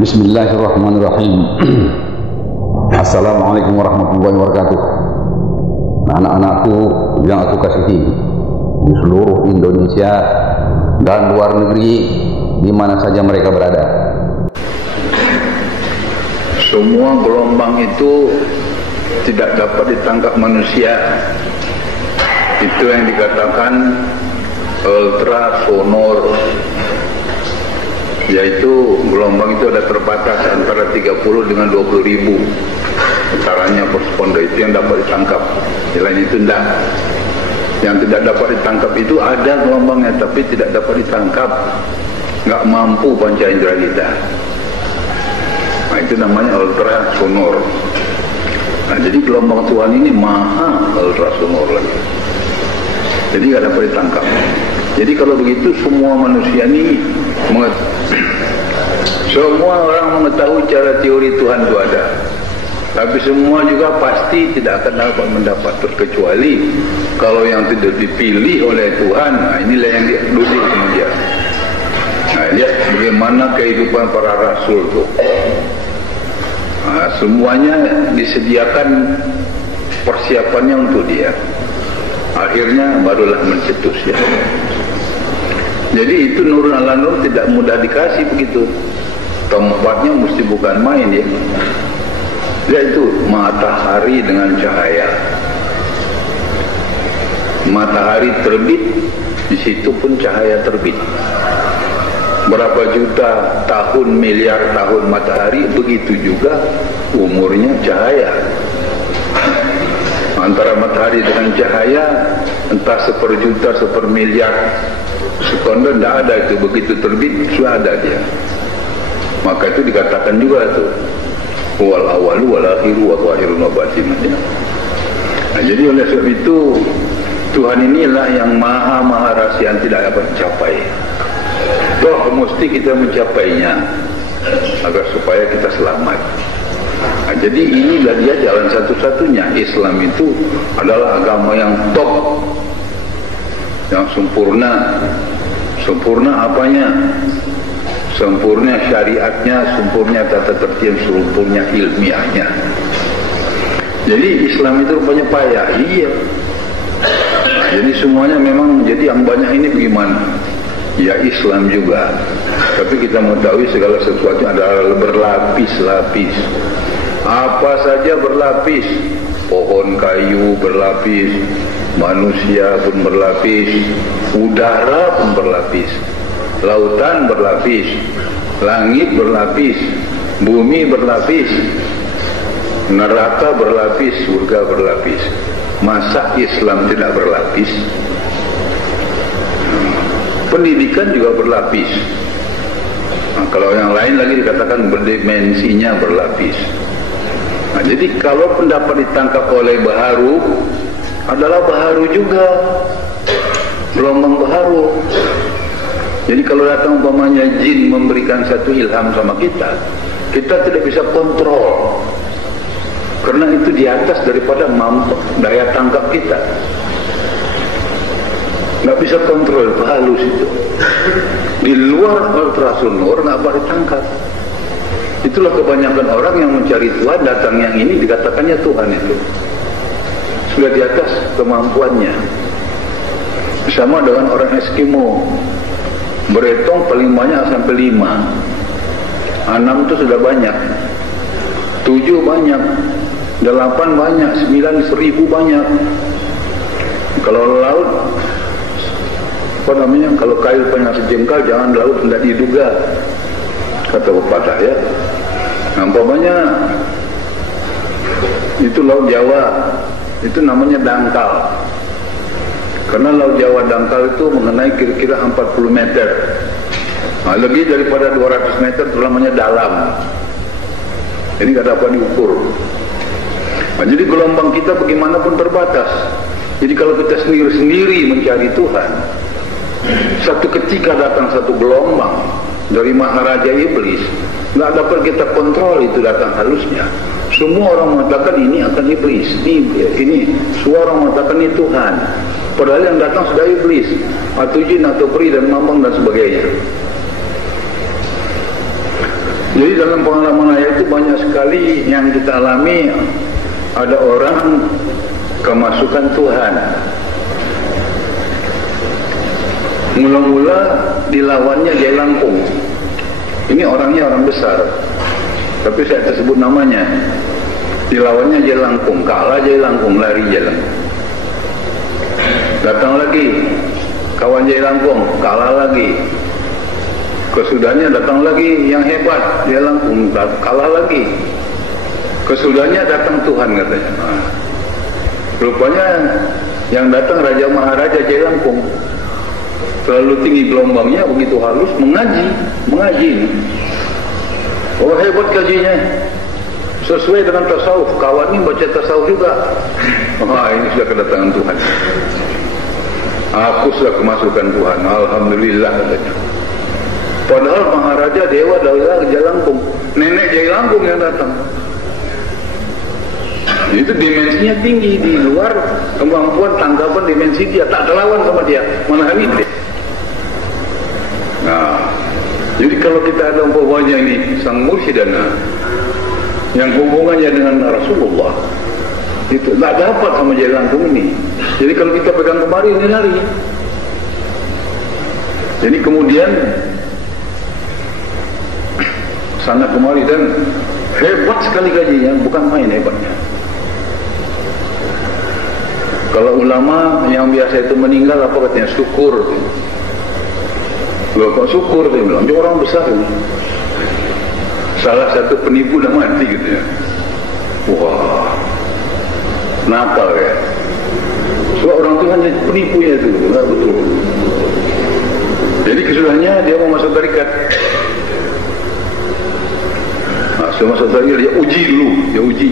Bismillahirrahmanirrahim. Assalamualaikum warahmatullahi wabarakatuh. Anak-anakku yang aku kasihi di seluruh Indonesia dan luar negeri, di mana saja mereka berada. Semua gelombang itu tidak dapat ditangkap manusia. Itu yang dikatakan ultrasonor, yaitu gelombang itu ada terbatas antara 30 dengan 20 ribu caranya poskondo, itu yang dapat ditangkap. Selain itu tidak. Yang tidak dapat ditangkap itu ada gelombangnya, tapi tidak dapat ditangkap, nggak mampu panca indera kita. Nah, itu namanya ultrasonor. Nah, jadi gelombang Tuhan ini maha ultrasonor lagi, jadi nggak dapat ditangkap. Jadi kalau begitu semua manusia ini semua orang mengetahui cara teori Tuhan itu ada, tapi semua juga pasti tidak akan dapat mendapat, terkecuali kalau yang tidak dipilih oleh Tuhan. Nah, inilah yang diuji kemudian. Nah, lihat bagaimana kehidupan para rasul itu. Nah, semuanya disediakan persiapannya untuk dia. Akhirnya barulah mencetus ya. Jadi itu nurun ala nur tidak mudah dikasih begitu. Tempatnya mesti bukan main ya. Yaitu matahari dengan cahaya. Matahari terbit, di situ pun cahaya terbit. Berapa juta tahun, miliar tahun matahari, begitu juga umurnya cahaya. Antara matahari dengan cahaya entah seperjuta, sepermiliar sekondo, tidak ada itu. Begitu terbit sudah ada dia. Maka itu dikatakan juga tuh wal awalu wal akhiru wa zahirun wa batin. Nah, jadi oleh sebab itu Tuhan inilah yang maha rahasia, tidak dapat dicapai. Toh mesti kita mencapainya agar supaya kita selamat. Nah, jadi inilah dia jalan satu-satunya. Islam itu adalah agama yang top, yang sempurna. Sempurna apanya? Sempurna syariatnya, sempurna tata tertib, sempurna ilmiahnya. Jadi Islam itu rupanya payah. Iya. Nah, jadi semuanya memang, jadi yang banyak ini bagaimana? Ya Islam juga. Tapi kita mengetahui segala sesuatu adalah berlapis-lapis. Apa saja berlapis. Pohon kayu berlapis, manusia pun berlapis, udara pun berlapis, lautan berlapis, langit berlapis, bumi berlapis, neraka berlapis, surga berlapis. Masa Islam tidak berlapis? Pendidikan juga berlapis. Nah, kalau yang lain lagi dikatakan berdimensinya berlapis. Nah, jadi kalau pendapat ditangkap oleh baharu adalah baharu juga, gelombang baharu. Jadi kalau datang umpamanya jin memberikan satu ilham sama kita, kita tidak bisa kontrol, karena itu di atas daripada daya tangkap kita. Nggak bisa kontrol, itu halus itu. Di luar ultrasonor nggak boleh ditangkap. Itulah kebanyakan orang yang mencari Tuhan, datang yang ini dikatakannya Tuhan itu sudah di atas kemampuannya. Sama dengan orang Eskimo, beretong paling banyak sampai 5, 6 itu sudah banyak, 7 banyak, 8 banyak, 9 1000 banyak. Kalau laut, apa namanya, kalau kail banyak sejengkal, jangan laut tidak diduga, kata pepatah ya. Nampaknya itu Laut Jawa, itu namanya dangkal. Karena Laut Jawa dangkal itu mengenai kira-kira 40 meter. Nah, lebih daripada 200 meter itu namanya dalam. Ini nggak dapat diukur. Nah, jadi gelombang kita bagaimanapun terbatas. Jadi kalau kita sendiri-sendiri mencari Tuhan, satu ketika datang satu gelombang dari Maharaja Iblis, nggak dapat kita kontrol itu datang halusnya. Semua orang mengatakan ini akan iblis, ini semua orang mengatakan ini Tuhan, padahal yang datang sudah iblis, atau jin, atau peri, dan mambang, dan sebagainya. Jadi dalam pengalaman ayat itu banyak sekali yang kita alami. Ada orang kemasukan Tuhan. Mula-mula dilawannya Jai Langkung. Ini orangnya orang besar, tapi saya tersebut namanya. Dilawannya Jai Langkung, kalah Jai Langkung, lari Jai Langkung. Datang lagi kawan Jai Langkung, kalah lagi. Kesudahnya datang lagi yang hebat, Jai Langkung, kalah lagi. Kesudahnya datang Tuhan katanya. Rupanya yang datang Raja Maharaja Jai Langkung. Terlalu tinggi gelombangnya, begitu halus, mengaji. Oh, hebat kajinya, sesuai dengan tasawuf. Kawan ini baca tasawuf juga. Wah, ini sudah kedatangan Tuhan. Aku sudah kemasukan Tuhan, alhamdulillah katanya. Padahal Maharaja Dewa Daula Jai Langkung, nenek Jai Langkung yang datang. Itu dimensinya tinggi, di luar kemampuan tanggapan dimensi dia, tak terlawan sama dia, malah ini. Nah, jadi kalau kita ada umpamanya ini sang mursyidana yang hubungannya dengan Rasulullah, itu tak dapat sama Jai Langkung ini. Jadi kalau kita pegang kemari, ini lari. Jadi kemudian sana kemari, dan hebat sekali kajinya, bukan main hebatnya. Kalau ulama yang biasa itu meninggal, apa katanya? Syukur. Loh, kok syukur? Dia bilang, dia orang besar ini. Salah satu penipu dah mati gitu ya. Wah, nakal ya. Sebab orang Tuhan penipunya itu, enggak betul. Jadi kesudahnya dia mau masuk tarikat. Nah, setelah masuk tarikat dia uji dulu, dia uji.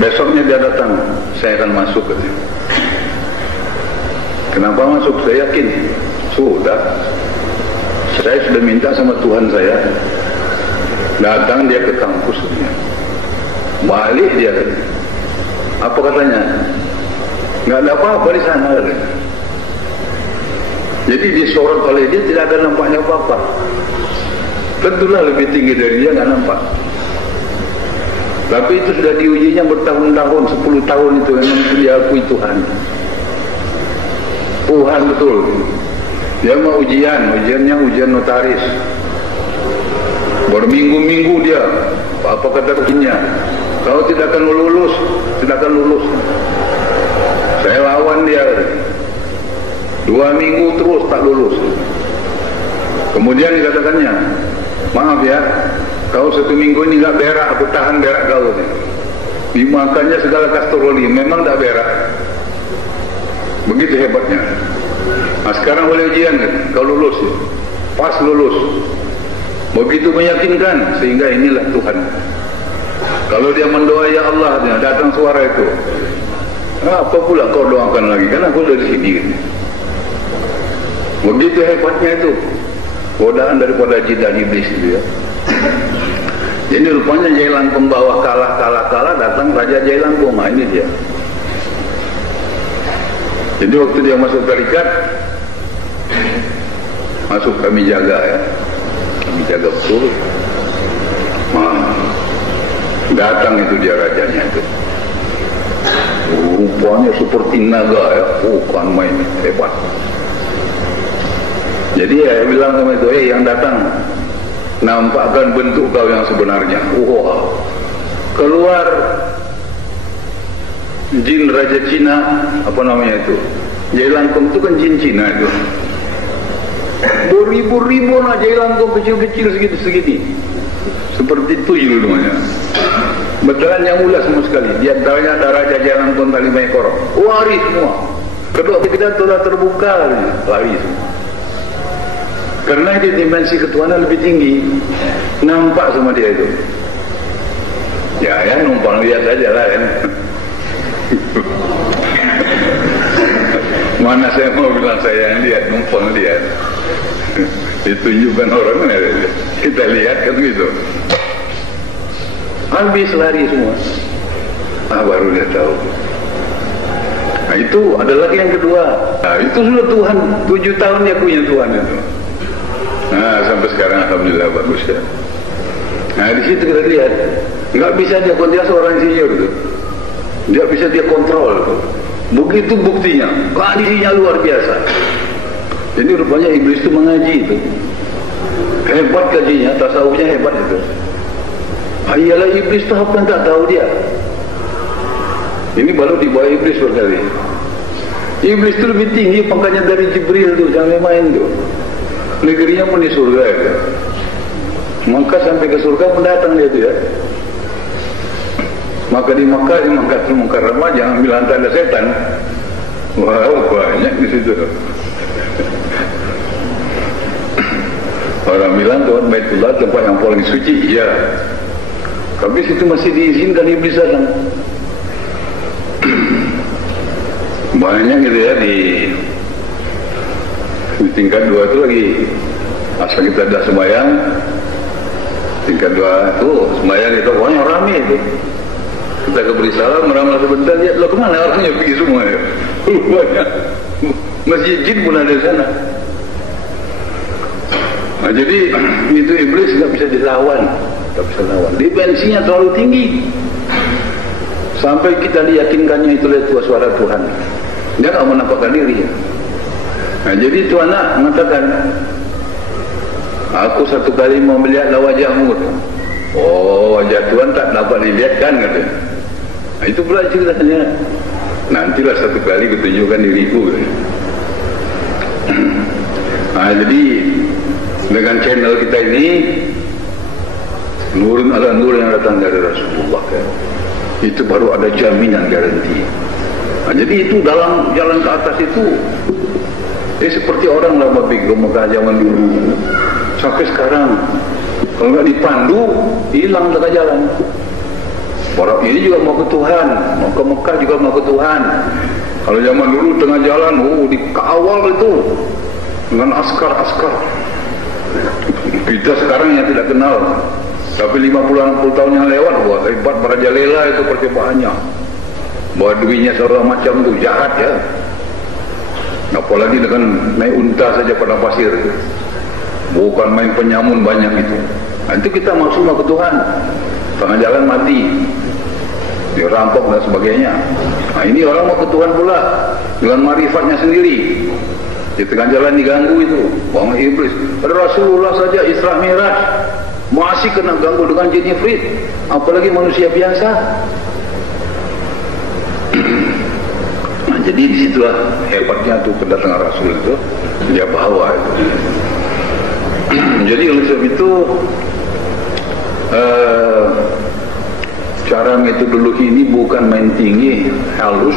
Besoknya dia datang, saya akan masuk katanya. Kenapa masuk? Saya yakin. Sudah, saya sudah minta sama Tuhan saya. Datang dia ke kampusnya, balik dia. Apa katanya? Nggak ada apa-apa di sana katanya. Jadi disorot oleh dia, tidak ada nampaknya apa-apa. Tentulah lebih tinggi dari dia, nggak nampak. Tapi itu sudah diujinya bertahun-tahun, 10 tahun itu memang diakui Tuhan. Tuhan betul. Dia mau ujiannya ujian notaris. Berminggu-minggu dia, apa kata ruginya? Kalau tidak akan lulus, Saya lawan dia. 2 minggu terus tak lulus. Kemudian dikatakannya, maaf ya, kau 1 minggu ini nggak berak, aku tahan berak kau. Dimakannya segala kastroli, memang tak berak. Begitu hebatnya. Nah, sekarang boleh ujian, kau lulus, pas lulus. Begitu meyakinkan, sehingga inilah Tuhan. Kalau dia mendoa ya Allah, dia datang suara itu. Apa pula kau doakan lagi? Kan aku dari sini. Begitu hebatnya itu. Godaan daripada jin dan iblis itu ya. Jadi rupanya Jai Langkung bawah kalah, datang Raja Jai Langkung. Nah, ini dia. Jadi waktu dia masuk tarikat, masuk kami jaga ya, kami jaga betul. Nah, datang itu dia rajanya itu. Rupanya seperti naga ya, bukan main, hebat. Jadi ya bilang sama itu, yang datang, nampakkan bentuk kau yang sebenarnya. Wah, keluar jin Raja Cina, apa namanya itu? Jai Langkung itu kan jin Cina itu. Beribu-ribu lah Jai Langkung kecil-kecil segini. Seperti tuyul namanya. Betulan yang ulas semua sekali. Di antaranya ada Raja Jai Langkung tali ekor. Lari semua. Kedua kita telah terbuka, lari semua. Karena itu dimensi ketuhanan lebih tinggi. Nampak sama dia itu. Ya numpang lihat aja lah ya. Mana saya mau bilang saya yang lihat, numpang lihat. Ditunjukkan orang, kita lihat kan gitu. Habis lari semua. Baru dia tahu. Nah, itu ada lagi yang kedua. Nah, itu sudah Tuhan 7 tahun dia punya Tuhan itu. Nah, sampai sekarang alhamdulillah bagus ya. Nah, di situ kita lihat nggak bisa dia kontrol seorang insinyur itu. Nggak bisa dia kontrol itu. Begitu buktinya, kondisinya luar biasa. Jadi rupanya iblis itu mengaji itu. Hebat kajinya, tasawufnya hebat itu. Iyalah iblis itu apa yang tak tahu dia. Ini baru di bawah iblis berkali. Iblis itu lebih tinggi pangkatnya dari Jibril tuh, jangan main tuh. Negerinya pun di surga ya. Maka sampai ke surga pun datang dia tuh ya. Maka di Makkah, di Makkahul Mukarramah jangan bilang tanda setan. Wow, banyak di situ. Orang bilang Tuhan Baitullah tempat yang paling suci, iya. Tapi situ masih diizinkan iblis datang. Banyak gitu ya di tingkat 2 itu lagi. Asal kita dah sembahyang, tingkat 2 itu sembahyang itu pokoknya rame itu. Kita keberi salam, meramal sebentar, ya, lo kemana orangnya pergi semua ya? Banyak. Masjid jin pun ada di sana. Nah, jadi itu iblis nggak bisa dilawan, nggak bisa lawan. Dimensinya terlalu tinggi. Sampai kita diyakinkannya itu adalah suara Tuhan. Dia nggak menampakkan diri. Nah, jadi Tuhan mengatakan, aku satu kali mau melihat wajahmu. Oh, wajah Tuhan tak dapat dilihat kan, katanya. Nah, itu pula ceritanya. Nantilah satu kali kutunjukkan diriku. Nah, jadi dengan channel kita ini, nurun ala nur yang datang dari Rasulullah kan? Itu baru ada jaminan garanti. Nah, jadi itu dalam jalan ke atas itu seperti orang lama bego Mekah zaman dulu sampai sekarang, kalau nggak dipandu hilang tengah jalan. Orang ini juga mau ke Tuhan, mau ke Mekah juga mau ke Tuhan. Kalau zaman dulu tengah jalan, dikawal itu dengan askar-askar. Kita sekarang yang tidak kenal, tapi 50-60 tahun yang lewat, wah hebat merajalela itu percobaannya. Baduinya segala macam itu jahat ya. Apalagi dengan naik unta saja pada pasir, bukan main penyamun banyak itu. Nanti kita masuk ke Tuhan, tengah jalan mati, dirampok dan sebagainya. Nah, ini orang mau ke Tuhan pula dengan marifatnya sendiri. Di tengah jalan diganggu itu, wong iblis. Rasulullah saja Isra Mi'raj masih kena ganggu dengan jin ifrit, apalagi manusia biasa. Nah, jadi disitulah hebatnya tuh kedatangan Rasul itu, dia bawa itu. Jadi oleh sebab itu cara metodologi ini bukan main tinggi, halus.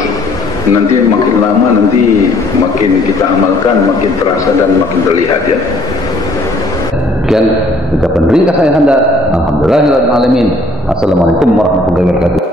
Nanti makin lama nanti makin kita amalkan, makin terasa dan makin terlihat ya. Sekian ucapan ringkas saya Anda. Alhamdulillahirabbil alamin. Assalamualaikum warahmatullahi wabarakatuh.